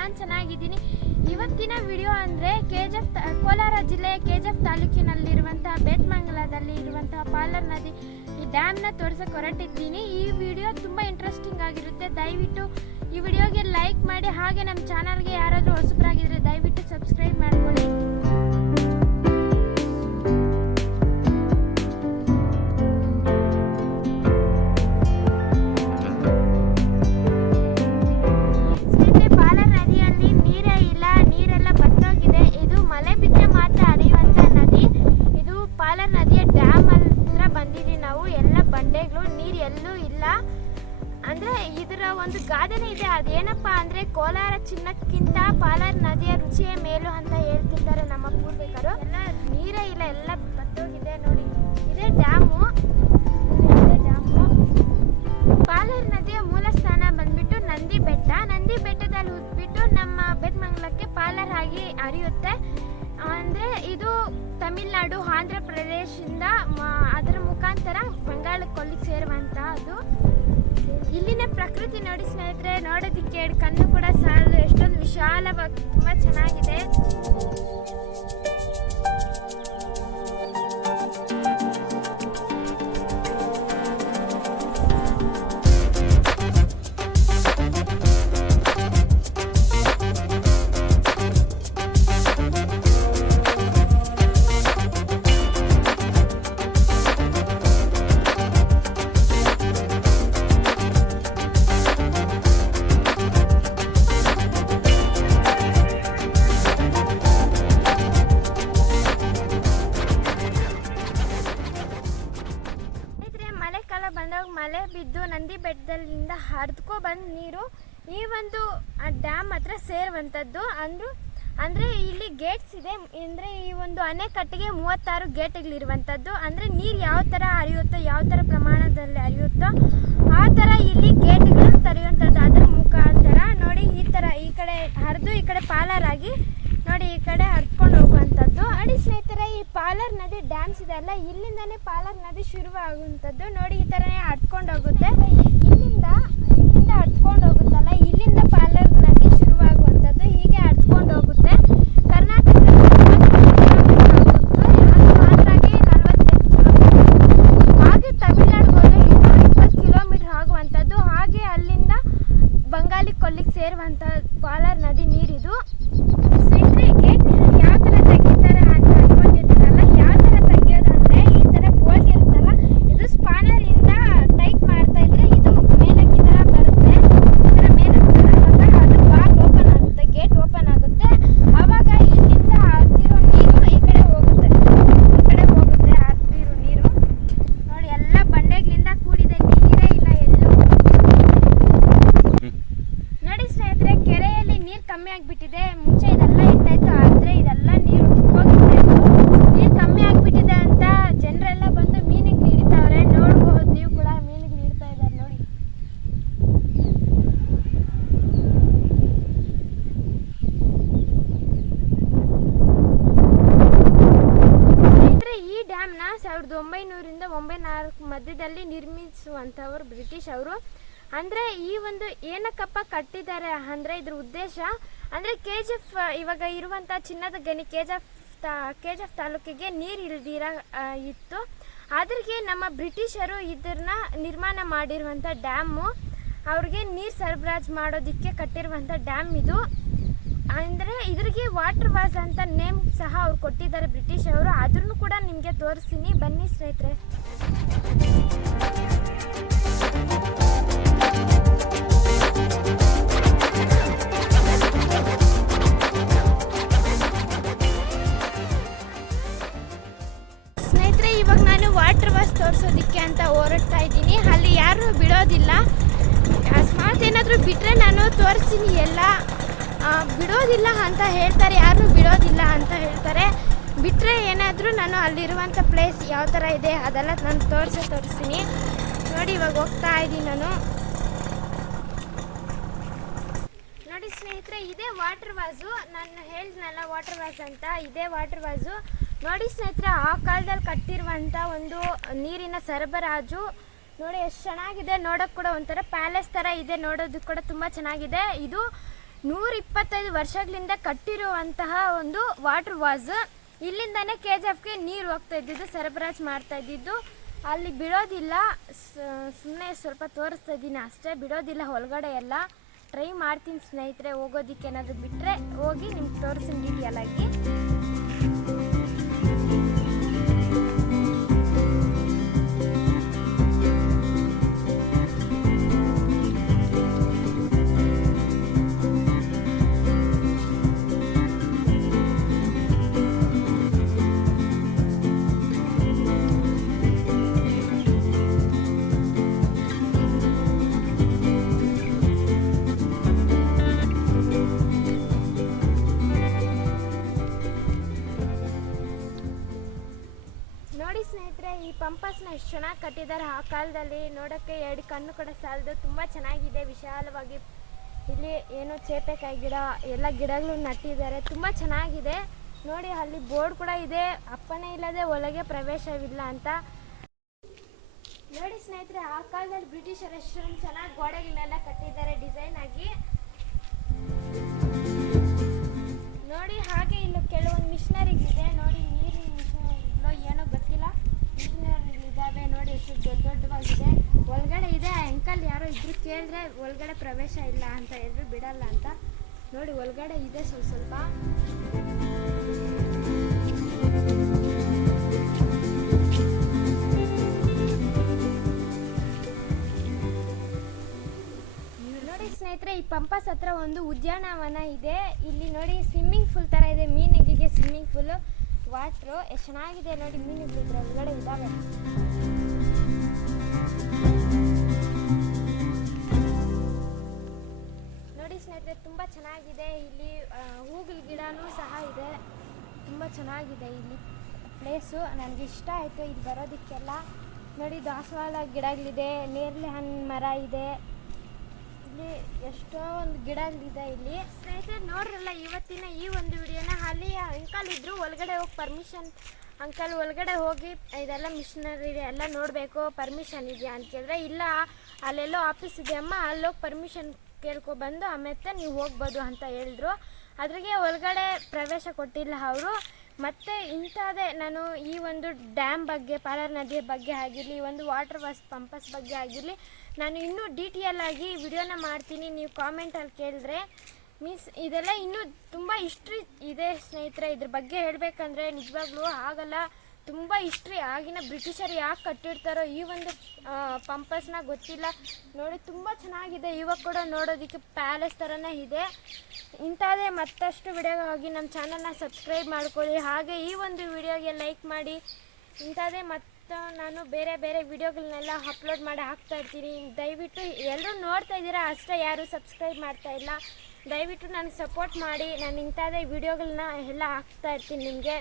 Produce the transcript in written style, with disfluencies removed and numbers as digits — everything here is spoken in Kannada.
ನಾನು ಚೆನ್ನಾಗಿದ್ದೀನಿ. ಇವತ್ತಿನ ವಿಡಿಯೋ ಅಂದರೆ ಕೋಲಾರ ಜಿಲ್ಲೆಯ KGF ತಾಲೂಕಿನಲ್ಲಿರುವಂತಹ ಬೇತಮಂಗಲದಲ್ಲಿ ಇರುವಂತಹ ಪಾಲರ್ ನದಿ ಈ ಡ್ಯಾಮ್ನ ತೋರಿಸೋಕೆ ಹೊರಟಿದ್ದೀನಿ. ಈ ವಿಡಿಯೋ ತುಂಬ ಇಂಟ್ರೆಸ್ಟಿಂಗ್ ಆಗಿರುತ್ತೆ. ದಯವಿಟ್ಟು ಈ ವಿಡಿಯೋಗೆ ಲೈಕ್ ಮಾಡಿ, ಹಾಗೆ ನಮ್ಮ ಚಾನಲ್ಗೆ ಯಾರಾದರೂ ಹೊಸಬರಾಗಿದ್ದರೆ ದಯವಿಟ್ಟು ಸಬ್ಸ್ಕ್ರೈಬ್ ಮಾಡ್ಕೊಳ್ಳಿ. ಪಾಲರ್ ನದಿಯ ಡ್ಯಾಮ್ ಹತ್ರ ಬಂದಿದ್ದೀವಿ ನಾವು. ಎಲ್ಲ ಬಂಡೆಗಳು, ನೀರು ಎಲ್ಲೂ ಇಲ್ಲ. ಅಂದರೆ ಇದರ ಒಂದು ಗಾದೆನೇ ಇದೆ, ಅದೇನಪ್ಪ ಅಂದರೆ ಕೋಲಾರ ಚಿನ್ನಕ್ಕಿಂತ ಪಾಲರ್ ನದಿಯ ರುಚಿಯೇ ಮೇಲು ಅಂತ ಹೇಳ್ತಿರ್ತಾರೆ ನಮ್ಮ ಪೂರ್ವಿಕರು. ಎಲ್ಲ ನೀರೇ ಇಲ್ಲ, ಎಲ್ಲ ಬತ್ತೋಗಿದೆ. ನೋಡಿ, ಇದೇ ಡ್ಯಾಮು. ಪಾಲರ್ ನದಿಯ ಮೂಲ ಸ್ಥಾನ ಬಂದ್ಬಿಟ್ಟು ನಂದಿ ಬೆಟ್ಟ. ನಂದಿ ಬೆಟ್ಟದಲ್ಲಿ ಹುಟ್ಬಿಟ್ಟು ನಮ್ಮ ಬೇತಮಂಗಲಕ್ಕೆ ಪಾಲರ್ ಆಗಿ ಹರಿಯುತ್ತೆ. ಅಂದರೆ ಇದು ತಮಿಳುನಾಡು, ಆಂಧ್ರ ಪ್ರದೇಶದಿಂದ ಅದರ ಮುಖಾಂತರ ಬಂಗಾಳ ಕೊಲ್ಲಿಗೆ ಸೇರುವಂತಹದ್ದು. ಇಲ್ಲಿನ ಪ್ರಕೃತಿ ನೋಡಿ ಸ್ನೇಹಿತರೆ, ನೋಡೋದಕ್ಕೆ ಕಣ್ಣು ಕೂಡ ಸಾಲದು, ಎಷ್ಟೊಂದು ವಿಶಾಲವಾಗಿ ತುಂಬ ಚೆನ್ನಾಗಿದೆ. ಬಂದಾಗ ಮಳೆ ಬಿದ್ದು ನಂದಿ ಬೆಟ್ಟದಲ್ಲಿಂದ ಹರಿದ್ಕೊ ಬಂದು ನೀರು ಈ ಒಂದು ಡ್ಯಾಮ್ ಹತ್ರ ಸೇರುವಂಥದ್ದು. ಅಂದರೆ ಇಲ್ಲಿ ಗೇಟ್ಸ್ ಇದೆ. ಅಂದರೆ ಈ ಒಂದು ಅಣೆಕಟ್ಟಿಗೆ 36 ಗೇಟ್ಗಳಿರುವಂಥದ್ದು. ಅಂದರೆ ನೀರು ಯಾವ ಥರ ಹರಿಯುತ್ತೋ, ಯಾವ ಥರ ಪ್ರಮಾಣದಲ್ಲಿ ಹರಿಯುತ್ತೋ ಆ ಥರ ಇಲ್ಲಿ ಗೇಟ್ಗಳು ತೆರೆಯುವಂಥದ್ದು. ಅದರ ಮುಖಾಂತರ ನೋಡಿ ಈ ಥರ ಈ ಕಡೆ ಹರಿದು ಈ ಕಡೆ ಪಾಲರ್ ಆಗಿ ನೋಡಿ ಈ ಕಡೆ ಹರ್ಕೊಂಡು ಹೋಗುವಂಥದ್ದು. ನೋಡಿ ಸ್ನೇಹಿತರೆ, ಈ ಪಾಲರ್ ನದಿ ಡ್ಯಾಮ್ಸ್ ಇದೆ ಅಲ್ಲ, ಇಲ್ಲಿಂದನೇ ಪಾಲರ್ ನದಿ ಶುರುವಾಗುವಂಥದ್ದು. ನೋಡಿ ಈ ಥರನೇ ಹರ್ಕೊಂಡು ಹೋಗುತ್ತೆ. ಇಲ್ಲಿಂದ ಹರ್ಕೊಂಡು ಹೋಗುತ್ತಲ್ಲ, ಇಲ್ಲಿಂದ ಪಾಲರ್ ನದಿ ಶುರುವಾಗುವಂಥದ್ದು. ಹೀಗೆ ಹರ್ಕೊಂಡು ಹೋಗುತ್ತೆ. ಕರ್ನಾಟಕದಲ್ಲಿ 40 ಹಾಗೆ ತಮಿಳುನಾಡಿಗೆ ಹೋದರೆ 220 ಕಿಲೋಮೀಟರ್ ಆಗುವಂಥದ್ದು. ಹಾಗೆ ಅಲ್ಲಿಂದ ಬಂಗಾಳಿ ಕೊಲ್ಲಿಗೆ ಸೇರುವಂಥ ಪಾಲರ್ ನದಿ ನೀರಿದು. ಸ್ನೇಹಿತರೆ, ಗೇಟ್ ಯಾವ ಥರ ತೆಗಿತಾರೆ ಅಂತ ಅನ್ಕೊಂಡಿರ್ತಾರಲ್ಲ, ಯಾವ ಥರ ತೆಗಿಯೋದು ಅಂದರೆ ಈ ಥರ ಬೋಲ್ಟ್ ಇರುತ್ತಲ್ಲ, ಇದು ಸ್ಪಾನರಿಂದ ಟೈಟ್ ಮಾಡ್ತಾ ಇದ್ರೆ ಇದು ಮೇಲಕ್ಕೆ ಈ ಥರ ಬರುತ್ತೆ. ಈ ಥರ ಮೇಲಕ್ಕೆ ಬರುವಾಗ ಅದು ಬಾಲ್ ಓಪನ್ ಆಗುತ್ತೆ, ಗೇಟ್ ಓಪನ್ ಆಗುತ್ತೆ. ಆವಾಗ ಇಲ್ಲಿಂದ ಹರಿದಿರೋ ನೀರು ಈ ಕಡೆ ಹೋಗುತ್ತೆ, ಹರಿದಿರೋ ನೀರು. ನೋಡಿ, ಎಲ್ಲ ಬಂಡೆಗಳಿಂದ ಕೂಡಿದೆ, ನೀರೇ ಇಲ್ಲ ಎಲ್ಲೂ. ನೋಡಿ ಸ್ನೇಹಿತರೆ, ಕೆರೆಯಲ್ಲಿ ನೀರು ಕಮ್ಮಿ ಆಗಿಬಿಟ್ಟಿದೆ. ಮುಂಚೆ ಇದೆಲ್ಲ ಇರ್ತಾಯಿತ್ತು, ಆದರೆ ಇದೆಲ್ಲ ನೀರು ತುಂಬೋಗಿರ್ತಾಯಿತ್ತು. ನೀರು ಕಮ್ಮಿ ಆಗಿಬಿಟ್ಟಿದೆ ಅಂತ ಜನರೆಲ್ಲ ಬಂದು ಮೀನಿಗೆ ಹಿಡಿತಾವ್ರೆ. ನೋಡ್ಬೋದು ನೀವು ಕೂಡ, ಮೀನಿಗೆ ಹಿಡಿತಾ ಇದ್ದಾರೆ ನೋಡಿ. ಸ್ನೇಹಿತರೆ, ಈ ಡ್ಯಾಮ್ನ 1900ರಿಂದ 1904 ಮಧ್ಯದಲ್ಲಿ ನಿರ್ಮಿಸುವಂಥವ್ರು ಬ್ರಿಟಿಷ್ ಅವರು. ಅಂದರೆ ಈ ಒಂದು ಏನಕ್ಕಪ್ಪ ಕಟ್ಟಿದ್ದಾರೆ ಅಂದರೆ ಇದ್ರ ಉದ್ದೇಶ ಅಂದರೆ KGF ಇವಾಗ ಇರುವಂಥ ಚಿನ್ನದ ಗಣಿ KGF ತಾಲೂಕಿಗೆ ನೀರು ಇಲ್ದಿರ ಇತ್ತು. ಅದ್ರಿಗೆ ನಮ್ಮ ಬ್ರಿಟಿಷರು ಇದನ್ನ ನಿರ್ಮಾಣ ಮಾಡಿರುವಂಥ ಡ್ಯಾಮು. ಅವ್ರಿಗೆ ನೀರು ಸರಬರಾಜು ಮಾಡೋದಕ್ಕೆ ಕಟ್ಟಿರುವಂಥ ಡ್ಯಾಮ್ ಇದು. ಅಂದರೆ ಇದ್ರಿಗೆ ವಾಟರ್ ವಾಸ್ ಅಂತ ನೇಮ್ ಸಹ ಅವ್ರು ಕೊಟ್ಟಿದ್ದಾರೆ ಬ್ರಿಟಿಷ್ ಅವರು. ಅದನ್ನು ಕೂಡ ನಿಮಗೆ ತೋರಿಸ್ತೀನಿ, ಬನ್ನಿ ಸ್ನೇಹಿತರೆ. ಸ್ನೇಹಿತರೆ, ಇವಾಗ ನಾನು ವಾಟರ್ ವಾಸ್ ತೋರಿಸೋದಕ್ಕೆ ಅಂತ ಹೊರಡ್ತಾ ಇದ್ದೀನಿ. ಅಲ್ಲಿ ಯಾರು ಬಿಡೋದಿಲ್ಲ. ಅಕಸ್ಮಾತ್ ಏನಾದರೂ ಬಿಟ್ಟರೆ ನಾನು ತೋರಿಸ್ತೀನಿ, ಎಲ್ಲ ಬಿಡೋದಿಲ್ಲ ಅಂತ ಹೇಳ್ತಾರೆ, ಯಾರು ಬಿಡೋದಿಲ್ಲ ಅಂತ ಹೇಳ್ತಾರೆ. ಬಿಟ್ಟರೆ ಏನಾದರೂ ನಾನು ಅಲ್ಲಿರುವಂಥ ಪ್ಲೇಸ್ ಯಾವ ಥರ ಇದೆ ಅದೆಲ್ಲ ನಾನು ತೋರಿಸ್ತೀನಿ. ನೋಡಿ, ಇವಾಗ ಹೋಗ್ತಾ ಇದ್ದೀನಿ ನಾನು. ನೋಡಿ ಸ್ನೇಹಿತರೆ, ಇದೇ ವಾಟರ್ ವಾಸು. ನಾನು ಹೇಳಿದ್ನಲ್ಲ ವಾಟರ್ ವಾಸ್ ಅಂತ, ಇದೇ ವಾಟರ್ ವಾಸು. ನೋಡಿ ಸ್ನೇಹಿತರೆ, ಆ ಕಾಲದಲ್ಲಿ ಕಟ್ಟಿರುವಂಥ ಒಂದು ನೀರಿನ ಸರಬರಾಜು ನೋಡಿ ಎಷ್ಟು ಚೆನ್ನಾಗಿದೆ. ನೋಡೋಕೆ ಕೂಡ ಒಂಥರ ಪ್ಯಾಲೇಸ್ ಥರ ಇದೆ, ನೋಡೋದಕ್ಕೆ ಕೂಡ ತುಂಬ ಚೆನ್ನಾಗಿದೆ. ಇದು 125 ವರ್ಷಗಳಿಂದ ಕಟ್ಟಿರುವಂತಹ ಒಂದು ವಾಟರ್ ವಾಸ್. ಇಲ್ಲಿಂದಾನೇ KGFಗೆ ನೀರು ಹೋಗ್ತಾ ಇದ್ದಿದ್ದು, ಸರಬರಾಜು ಮಾಡ್ತಾ ಇದ್ದಿದ್ದು. ಅಲ್ಲಿ ಬಿಡೋದಿಲ್ಲ, ಸುಮ್ಮನೆ ಸ್ವಲ್ಪ ತೋರಿಸ್ತಾ ಇದ್ದೀನಿ ಅಷ್ಟೇ, ಬಿಡೋದಿಲ್ಲ ಒಳಗಡೆ ಎಲ್ಲ. ಟ್ರೈ ಮಾಡ್ತೀನಿ ಸ್ನೇಹಿತರೆ, ಹೋಗೋದಕ್ಕೆ ಏನಾದರೂ ಬಿಟ್ಟರೆ ಹೋಗಿ ನಿಮ್ಗೆ ತೋರಿಸ್ತೀನಿ ಡೀಟೇಲ್ ಆಗಿ. ನೋಡಿ ಸ್ನೇಹಿತರೆ, ಈ ಪಂಪಸ್ನ ಎಷ್ಟು ಚೆನ್ನಾಗಿ ಕಟ್ಟಿದ್ದಾರೆ ಆ ಕಾಲದಲ್ಲಿ. ನೋಡೋಕ್ಕೆ 2 ಕಣ್ಣು ಕೂಡ ಸಾಲದು, ತುಂಬ ಚೆನ್ನಾಗಿದೆ ವಿಶಾಲವಾಗಿ. ಇಲ್ಲಿ ಏನೋ ಚೇಪೆಕಾಯಿ ಗಿಡ ಎಲ್ಲ ಗಿಡಗಳು ನಟ್ಟಿದ್ದಾರೆ, ತುಂಬ ಚೆನ್ನಾಗಿದೆ. ನೋಡಿ ಅಲ್ಲಿ ಬೋರ್ಡ್ ಕೂಡ ಇದೆ, ಅಪ್ಪನೇ ಇಲ್ಲದೆ ಒಳಗೆ ಪ್ರವೇಶವಿಲ್ಲ ಅಂತ. ನೋಡಿ ಸ್ನೇಹಿತರೆ, ಆ ಕಾಲದಲ್ಲಿ ಬ್ರಿಟಿಷರ್ ಎಷ್ಟು ಚೆನ್ನಾಗಿ ಗೋಡೆಗಳನ್ನೆಲ್ಲ ಕಟ್ಟಿದ್ದಾರೆ ಡಿಸೈನ್ ಆಗಿ. ನೋಡಿ ಹಾಗೆ ಇಲ್ಲಿ ಕೆಲವೊಂದು ಮಿಷನರಿಗಳಿದೆ. ನೋಡಿ ನೀರಿನ ಮಿಷನರಿಗಳು ಏನೋ ಗೊತ್ತಿಲ್ಲ, ಮಿಷನರಿಗಳಿದ್ದಾವೆ. ನೋಡಿ ಎಷ್ಟು ದೊಡ್ಡವಾಗಿದೆ. ಒಳಗಡೆ ಇದೆ, ಅಂಕಲ್ ಯಾರೋ ಇದ್ರು ಕೇಳಿದ್ರೆ ಒಳಗಡೆ ಪ್ರವೇಶ ಇಲ್ಲ ಅಂತ ಹೇಳಿದ್ರು, ಬಿಡಲ್ಲ ಅಂತ. ನೋಡಿ ಒಳಗಡೆ ಇದೆ ಸ್ವಲ್ಪ. ನೋಡಿ ಸ್ನೇಹಿತರೆ, ಈ ಪಂಪಸ್ ಹತ್ರ ಒಂದು ಉದ್ಯಾನವನ ಇದೆ. ಇಲ್ಲಿ ನೋಡಿ ಸ್ವಿಮ್ಮಿಂಗ್ ಪೂಲ್ ಥರ ಇದೆ, ಮೀನುಗಳಿಗೆ ಸ್ವಿಮ್ಮಿಂಗ್ ಪೂಲು. ವಾಟ್ರು ಎಷ್ಟು ಚೆನ್ನಾಗಿದೆ ನೋಡಿ, ಮೀನುಗಳು ಇದ್ರ ಒಳಗಡೆ ಇದ್ದಾವೆ. ನೋಡಿ ಸ್ನೇಹಿತರೆ, ತುಂಬ ಚೆನ್ನಾಗಿದೆ. ಇಲ್ಲಿ ಹೂಗಳ ಗಿಡನೂ ಸಹ ಇದೆ, ತುಂಬ ಚೆನ್ನಾಗಿದೆ ಇಲ್ಲಿ ಪ್ಲೇಸು. ನನಗೆ ಇಷ್ಟ ಆಯಿತು ಇಲ್ಲಿ ಬರೋದಕ್ಕೆಲ್ಲ. ನೋಡಿ ದಾಸವಾಳ ಗಿಡಗಳಿದೆ, ನೇರಳೆ ಹಣ್ಣು ಮರ ಇದೆ, ಇಲ್ಲಿ ಎಷ್ಟೋ ಒಂದು ಗಿಡಗಳಿದೆ ಇಲ್ಲಿ. ಸ್ನೇಹಿತರೆ ನೋಡ್ರಲ್ಲ ಇವತ್ತಿನ ಈ ಒಂದು ವಿಡಿಯೋನ. ಅಲ್ಲಿ ಅಂಕಲ್ ಇದ್ರು, ಒಳಗಡೆ ಹೋಗಿ ಪರ್ಮಿಷನ್, ಅಂಕಲ್ ಒಳಗಡೆ ಹೋಗಿ ಇದೆಲ್ಲ ಮಿಷನರಿ ಎಲ್ಲ ನೋಡಬೇಕು, ಪರ್ಮಿಷನ್ ಇದೆಯಾ ಅಂತ ಕೇಳಿದ್ರೆ, ಇಲ್ಲ ಅಲ್ಲೆಲ್ಲೋ ಆಫೀಸ್ ಇದೆ ಅಮ್ಮ, ಅಲ್ಲೋಗಿ ಪರ್ಮಿಷನ್ ಕೇಳ್ಕೊಬಂದು ಆಮೇಲೆ ನೀವು ಹೋಗ್ಬೋದು ಅಂತ ಹೇಳಿದ್ರು. ಅದ್ರಾಗೆ ಒಳಗಡೆ ಪ್ರವೇಶ ಕೊಟ್ಟಿಲ್ಲ ಅವರು. ಮತ್ತು ಇಂಥದ್ದೇ ನಾನು ಈ ಒಂದು ಡ್ಯಾಮ್ ಬಗ್ಗೆ, ಪಾಲಾರ್ ನದಿಯ ಬಗ್ಗೆ ಆಗಿರಲಿ, ಈ ಒಂದು ವಾಟರ್ ವಾಸ್ ಪಂಪಸ್ ಬಗ್ಗೆ ಆಗಿರಲಿ, ನಾನು ಇನ್ನೂ ಡೀಟೇಲ್ ಆಗಿ ವಿಡಿಯೋನ ಮಾಡ್ತೀನಿ. ನೀವು ಕಾಮೆಂಟಲ್ಲಿ ಕೇಳಿದ್ರೆ ಮೀನ್ಸ್ ಇದೆಲ್ಲ ಇನ್ನೂ ತುಂಬ ಹಿಸ್ಟ್ರಿ ಇದೆ ಸ್ನೇಹಿತರೆ. ಇದ್ರ ಬಗ್ಗೆ ಹೇಳಬೇಕಂದ್ರೆ ನಿಜವಾಗ್ಲೂ ಆಗಲ್ಲ. ತುಂಬ ಹಿಸ್ಟ್ರಿ, ಆಗಿನ ಬ್ರಿಟಿಷರು ಯಾಕೆ ಕಟ್ಟಿರ್ತಾರೋ ಈ ಒಂದು ಪಂಪಸ್ನ ಗೊತ್ತಿಲ್ಲ. ನೋಡಿ ತುಂಬ ಚೆನ್ನಾಗಿದೆ, ಇವಾಗ ಕೂಡ ನೋಡೋದಕ್ಕೆ ಪ್ಯಾಲೇಸ್ ಥರನೇ ಇದೆ. ಇಂಥದ್ದೇ ಮತ್ತಷ್ಟು ವಿಡಿಯೋಗಾಗಿ ನಮ್ಮ ಚಾನಲ್ನ ಸಬ್ಸ್ಕ್ರೈಬ್ ಮಾಡ್ಕೊಳ್ಳಿ. ಹಾಗೆ ಈ ಒಂದು ವಿಡಿಯೋಗೆ ಲೈಕ್ ಮಾಡಿ. ಇಂಥದ್ದೇ ನಾನು ಬೇರೆ ಬೇರೆ ವಿಡಿಯೋಗಳನ್ನೆಲ್ಲ ಅಪ್ಲೋಡ್ ಮಾಡಿ ಹಾಕ್ತಾ ಇರ್ತೀನಿ. ದಯವಿಟ್ಟು ಎಲ್ಲರೂ ನೋಡ್ತಾ ಇದ್ದೀರಾ ಅಷ್ಟೇ, ಯಾರು ಸಬ್ಸ್ಕ್ರೈಬ್ ಮಾಡ್ತಾ ಇಲ್ಲ. ದಯವಿಟ್ಟು ನನಗೆ ಸಪೋರ್ಟ್ ಮಾಡಿ. ನಾನು ಇಂಥದ್ದೇ ವಿಡಿಯೋಗಳನ್ನ ಎಲ್ಲ ಹಾಕ್ತಾ ಇರ್ತೀನಿ ನಿಮಗೆ.